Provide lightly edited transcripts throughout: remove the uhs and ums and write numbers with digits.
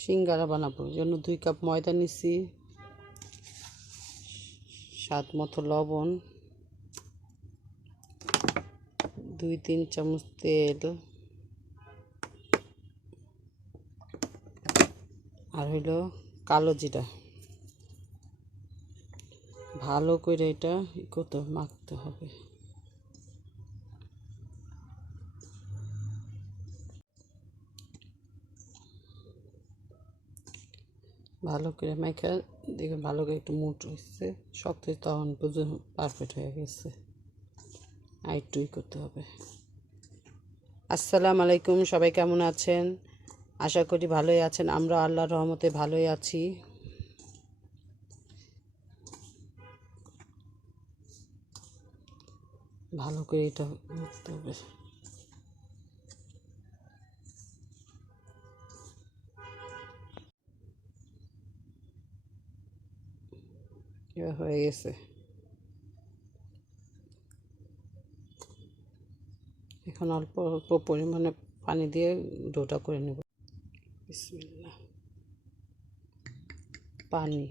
সিঙ্গারা বানাবো, এই জন্য 2 কাপ ময়দা নিছি, স্বাদ মতো লবণ, 2-3 চামচ তেল, আর হইলো কালো জিরা। ভালো করে এটা মাখতে হবে। ভালো করে মাখা দেখুন, ভালো করে একটু মুট হয়েছে, শক্ত তখন বুঝুন পারফেক্ট হয়ে গেছে। আর একটুই করতে হবে। আসসালামু আলাইকুম, সবাই কেমন আছেন? আশা করি ভালোই আছেন। আমরা আল্লাহর রহমতে ভালোই আছি। ভালো করে এটা করতে হবে। এবার হয়ে গেছে। এখন অল্প অল্প পরিমাণে পানি দিয়ে ডোটা করে নেব। বিসমিল্লাহ। পানি,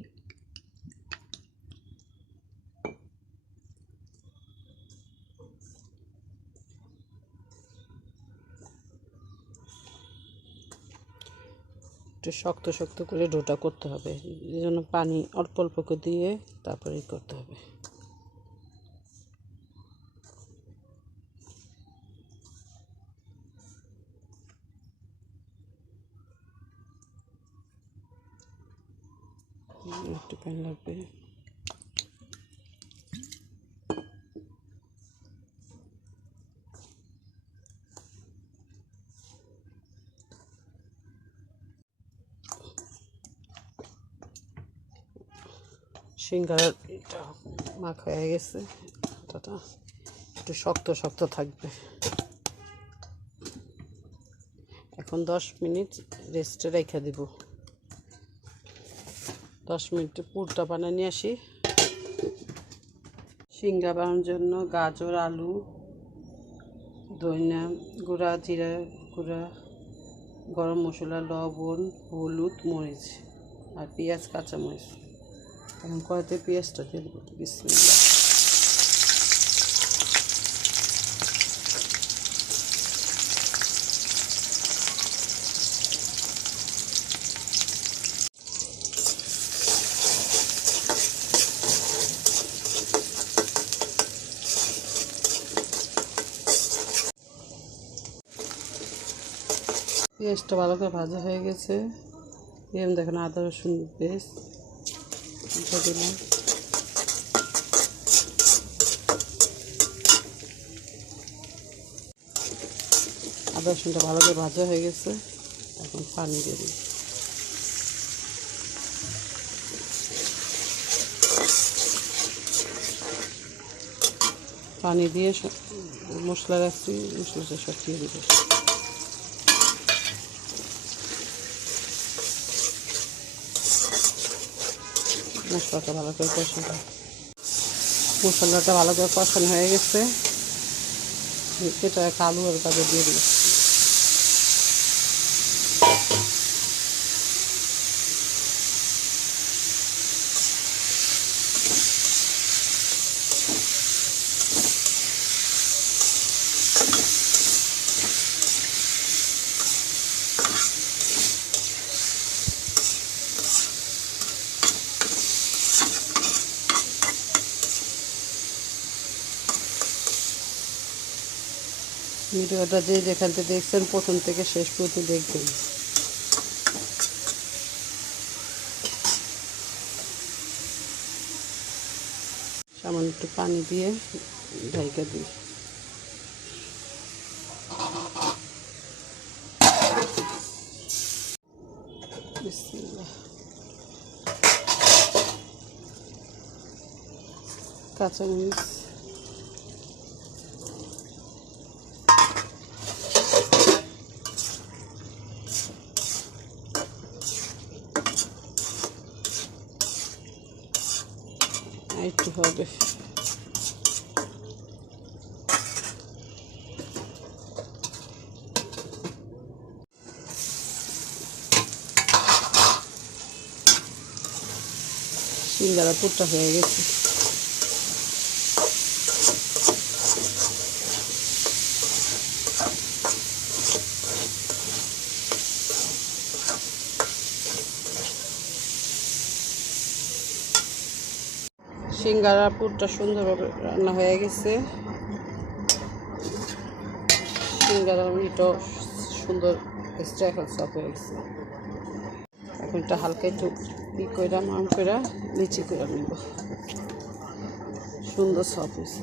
একটু শক্ত শক্ত করে ডোটা করতে হবে, এই জন্য পানি অল্প অল্প করে দিয়ে তারপরে করতে হবে। একটু পানি লাগবে। সিঙ্গারার এটা মাখা হয়ে গেছে, এটা একটু শক্ত শক্ত থাকবে। এখন 10 মিনিট রেস্টে রেখে দিব। 10 মিনিটে পুরটা বানিয়ে নিয়ে আসি। সিঙ্গারা বানানোর জন্য গাজর, আলু, ধনিয়া গুঁড়া, জিরা গুঁড়া, গরম মশলা, লবণ, হলুদ, মরিচ আর পেঁয়াজ, কাঁচামরিচ। এখন কড়াইতে পেঁয়াজটা দিয়ে দেবো। বিসমিল্লাহ। পেঁয়াজটা ভালো করে ভাজা হয়ে গেছে। এরকম দেখেন, আদা রসুন পেস্ট দিলাম। আদা রসুনটা ভালো করে ভাজা হয়ে গেছে, এখন পানি দিয়ে দিই। পানি দিয়ে মশলা রাখছি, মশলাটা সব দিয়ে দিব। মশলাটা ভালো করে কষানো, মশলাটা ভালো করে কষানো হয়ে গেছে। এটা আলু আর গাজর দিয়ে দিল। ভিডিওটা যেখান থেকে দেখছেন প্রথম থেকে শেষ পর্যন্ত দেখবেন। সামান্য একটু পানি দিয়ে ঢাইকা দিই। বিসমিল্লাহ। কাঁচামরিচ, একটু হবে। সিঙ্গারা পুরটা হয়ে গেছে। সিঙ্গারা পুরটা সুন্দরভাবে রান্না হয়ে গেছে। সিঙ্গারা মিটও সুন্দর স্ট্রাইফল সফট হয়ে গেছে। এখন এটা হালকা একটু ই করে মাম করে লিচি করে নিব। সুন্দর সফট হয়েছে।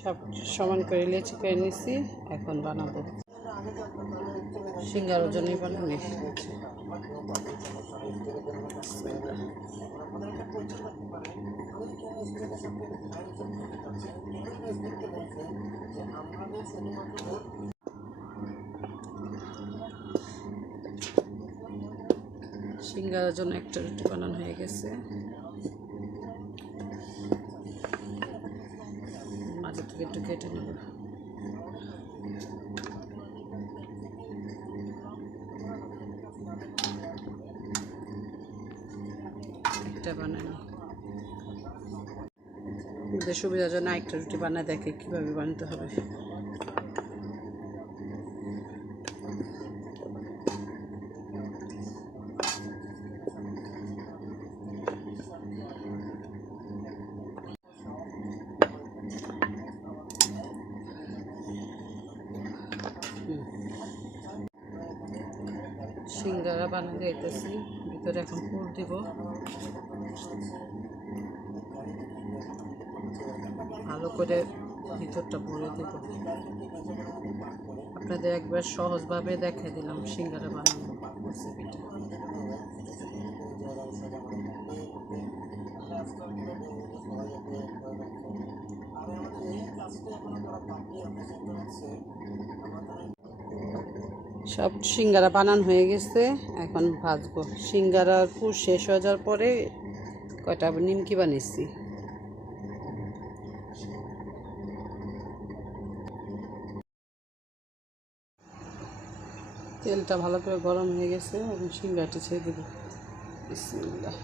সব সমান করে লিচি করে নিছি। এখন বানাবো সিঙ্গারার জন্যই বানানি। সিঙ্গারার জন্য একটা রুটি বানানো হয়ে গেছে। মাঝে থেকে একটু কেটে নেব। একটা বানানি সুবিধার জন্য একটা রুটি বানায় দেখে কিভাবে বানাতে হবে। সিঙ্গারা বানাতে যাইতেছি। ভিতরে এখন পুর দিব। ভালো করে ভিতরটা ভরে দেব। আপনাদের একবার সহজভাবে দেখাই দিলাম সিঙ্গারা বানানো রেসিপিটা। সব সিঙ্গারা বানানো হয়ে গেছে। এখন ভাজবো। সিঙ্গারার পুর শেষ হয়ে যাওয়ার পরে কয়টা নিমকি বানিয়েছি। তেলটা ভালো করে গরম হয়ে গেছে। এখন সিঙ্গারাটা ছেড়ে দেবো। বিসমিল্লাহ।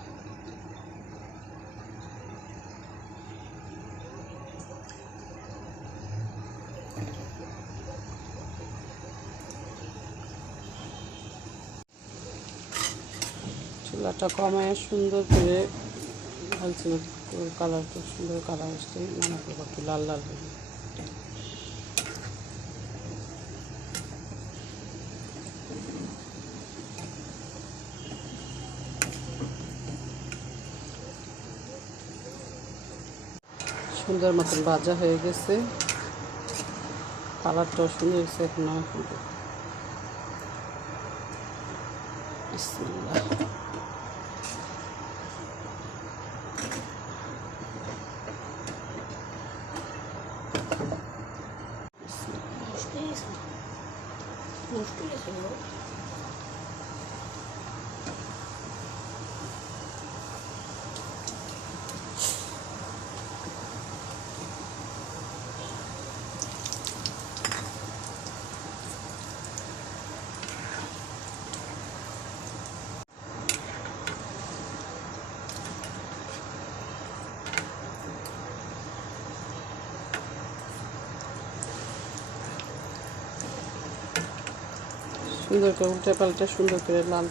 চুলাটা কমায় সুন্দর করে ভালছিল। কালারটা সুন্দর কালার আসছে। নানা প্রকার একটু লাল লাল হবে। সুন্দর মতন ভাজা হয়ে গেছে। কালারটাও সুন্দর হয়েছে। এখন বিসমিল্লাহ। সুন্দর করে উল্টে পাল্টে সুন্দর করে লাল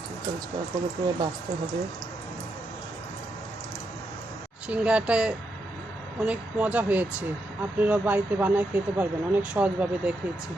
করে ভাজতে হবে। সিঙ্গারাটা অনেক মজা হয়েছে। আপনারা বাড়িতে বানায় খেতে পারবেন। অনেক সহজভাবে দেখিয়েছি।